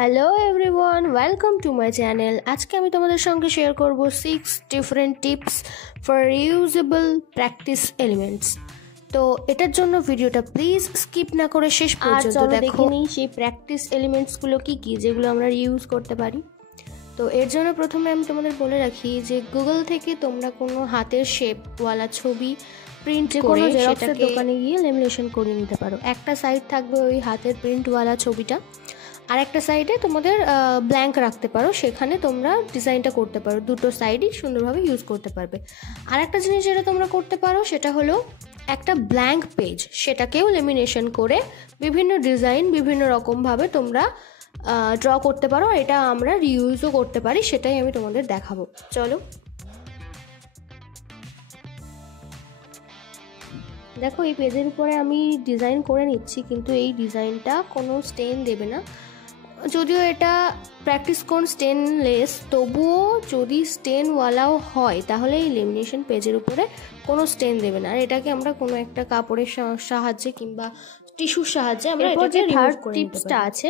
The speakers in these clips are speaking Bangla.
Hello everyone, welcome to my channel. আজকে আমি তোমাদের সঙ্গে শেয়ার করব 6 different tips for reusable practice elements. তো এটার জন্য ভিডিওটা প্লিজ স্কিপ না করে শেষ পর্যন্ত দেখো। সেই প্র্যাকটিস এলিমেন্টসগুলো কি কি যেগুলো আমরা ইউজ করতে পারি। তো এর জন্য প্রথমে আমি তোমাদের বলে রাখি যে গুগল থেকে তোমরা কোনো হাতের শেপওয়ালা ছবি প্রিন্ট করে সেটাকে দোকানে গিয়ে লেমিনেশন করে নিতে পারো। একটা সাইড থাকবে ওই হাতের প্রিন্টওয়ালা ছবিটা, আর একটা সাইডে তোমাদের ব্ল্যাঙ্ক রাখতে পারো, সেখানে তোমরা ডিজাইনটা করতে পারো। দুটো সাইডই সুন্দরভাবে ইউজ করতে পারবে। আর একটা জিনিস যেটা তোমরা করতে পারো সেটা হলো একটা ব্ল্যাঙ্ক পেজ, সেটাকেও লেমিনেশন করে বিভিন্ন ডিজাইন বিভিন্ন রকমভাবে তোমরা ড্র করতে পারো। এটা আমরা রিউজও করতে পারি, সেটাই আমি তোমাদের দেখাবো। চলো দেখো, এই পেজের উপরে আমি ডিজাইন করে নিচ্ছি, কিন্তু এই ডিজাইনটা কোনো স্টেন দেবে না। যদিও এটা প্র্যাকটিস কোন স্টেনলেস, তবুও যদি স্টেনওয়ালাও হয় তাহলে এই লেমিনেশন পেজের উপরে কোনো স্টেন দেবে না। আর এটাকে আমরা কোনো একটা কাপড়ের সাহায্যে কিংবা টিস্যুর সাহায্যে আমরা এটাকে রিমুভ করে নিতে পারি। টিপসটা আছে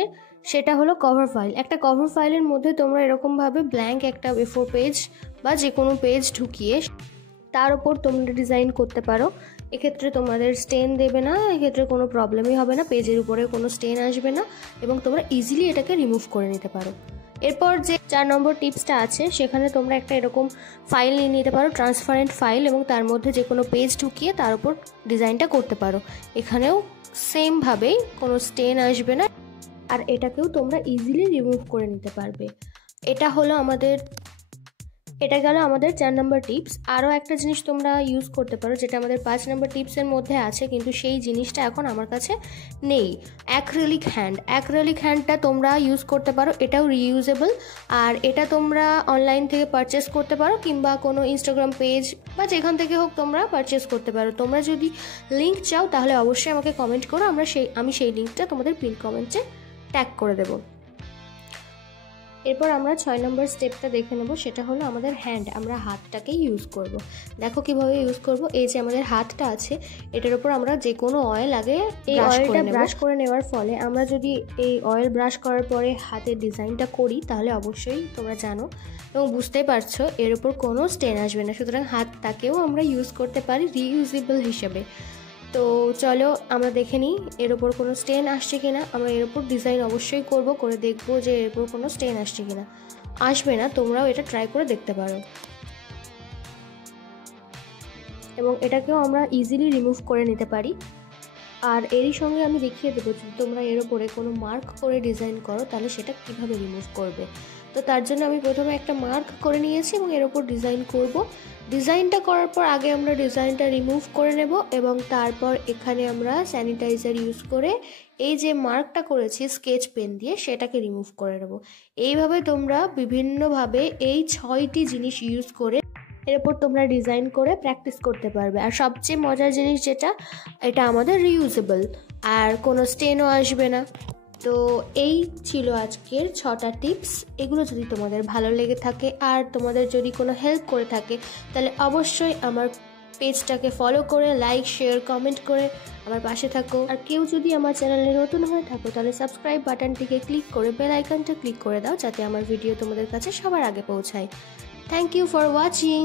সেটা হলো কভার ফাইল। একটা কভার ফাইলের মধ্যে তোমরা এরকমভাবে ব্ল্যাঙ্ক একটা A4 পেজ বা যে কোনো পেজ ঢুকিয়ে তার উপর তোমরা ডিজাইন করতে পারো। এক্ষেত্রে তোমাদের স্টেন দেবে না, এক্ষেত্রে কোনো প্রবলেমই হবে না, পেজের উপরে কোনো স্টেন আসবে না এবং তোমরা ইজিলি এটাকে রিমুভ করে নিতে পারো। এরপর যে 4 নম্বর টিপসটা আছে, সেখানে তোমরা একটা এরকম ফাইল নিয়ে নিতে পারো, ট্রান্সপারেন্ট ফাইল, এবং তার মধ্যে যে কোনো পেজ ঢুকিয়ে তার উপর ডিজাইনটা করতে পারো। এখানেও সেমভাবেই কোনো স্টেন আসবে না, আর এটাকেও তোমরা ইজিলি রিমুভ করে নিতে পারবে। এটা গেল আমাদের 4 নম্বর টিপস। আরও একটা জিনিস তোমরা ইউজ করতে পারো যেটা আমাদের 5 নম্বর টিপসের মধ্যে আছে, কিন্তু সেই জিনিসটা এখন আমার কাছে নেই। অ্যাক্রিলিক হ্যান্ডটা তোমরা ইউজ করতে পারো, এটাও রিইউজেবল। আর এটা তোমরা অনলাইন থেকে পারচেস করতে পারো কিংবা কোনো ইনস্টাগ্রাম পেজ বা যেখান থেকে হোক তোমরা পারচেস করতে পারো। তোমরা যদি লিঙ্ক চাও তাহলে অবশ্যই আমাকে কমেন্ট করো, আমি সেই লিঙ্কটা তোমাদের পিন কমেন্টে ট্যাগ করে দেবো। এরপর আমরা 6 নম্বর স্টেপটা দেখে নেব, সেটা হলো আমাদের হ্যান্ড। আমরা হাতটাকে ইউজ করব। দেখো কিভাবে ইউজ করব। এই যে আমাদের হাতটা আছে, এটার উপর আমরা যে কোনো অয়েল আগে এই অয়েলটা ব্রাশ করে নেওয়ার ফলে আমরা যদি এই অয়েল ব্রাশ করার পরে হাতের ডিজাইনটা করি তাহলে অবশ্যই তোমরা জানো এবং বুঝতেই পারছো এর উপর কোনো স্টেন আসবে না। সুতরাং হাতটাকেও আমরা ইউজ করতে পারি রিইউজেবল হিসেবে। তো চলো আমরা দেখে নিই এর ওপর কোনো স্টেন আসছে কিনা। আমরা এর ওপর ডিজাইন অবশ্যই করে দেখবো যে এর ওপর কোনো স্টেন আসছে কিনা। আসবে না, তোমরাও এটা ট্রাই করে দেখতে পারো। এবং এটাকেও আমরা ইজিলি রিমুভ করে নিতে পারি। আর এরই সঙ্গে আমি দেখিয়ে দেবো যদি তোমরা এর ওপরে কোনো মার্ক করে ডিজাইন করো তাহলে সেটা কিভাবে রিমুভ করবে। তো তার জন্য আমি প্রথমে একটা মার্ক করে নিয়েছি এবং এর ওপর ডিজাইন করব। ডিজাইনটা করার পর আগে আমরা ডিজাইনটা রিমুভ করে নেব এবং তারপর এখানে আমরা স্যানিটাইজার ইউজ করে এই যে মার্কটা করেছি স্কেচ পেন দিয়ে সেটাকে রিমুভ করে নেব। এইভাবে তোমরা বিভিন্নভাবে এই 6টি জিনিস ইউজ করে এর ওপর তোমরা ডিজাইন করে প্র্যাকটিস করতে পারবে। আর সবচেয়ে মজার জিনিস যেটা, এটা আমাদের রিইউজেবল আর কোনো স্টেনও আসবে না। তো এই ছিল আজকের 6টা টিপস। এগুলো যদি তোমাদের ভালো লেগে থাকে আর তোমাদের যদি কোনো হেল্প করে থাকে তাহলে অবশ্যই আমার পেজটাকে ফলো করে লাইক শেয়ার কমেন্ট করে আমার পাশে থাকো। আর কেউ যদি আমার চ্যানেলে নতুন হয়ে থাকো তাহলে সাবস্ক্রাইব বাটনটিকে ক্লিক করে বেল আইকনটা ক্লিক করে দাও, যাতে আমার ভিডিও তোমাদের কাছে সবার আগে পৌঁছায়। Thank you for watching.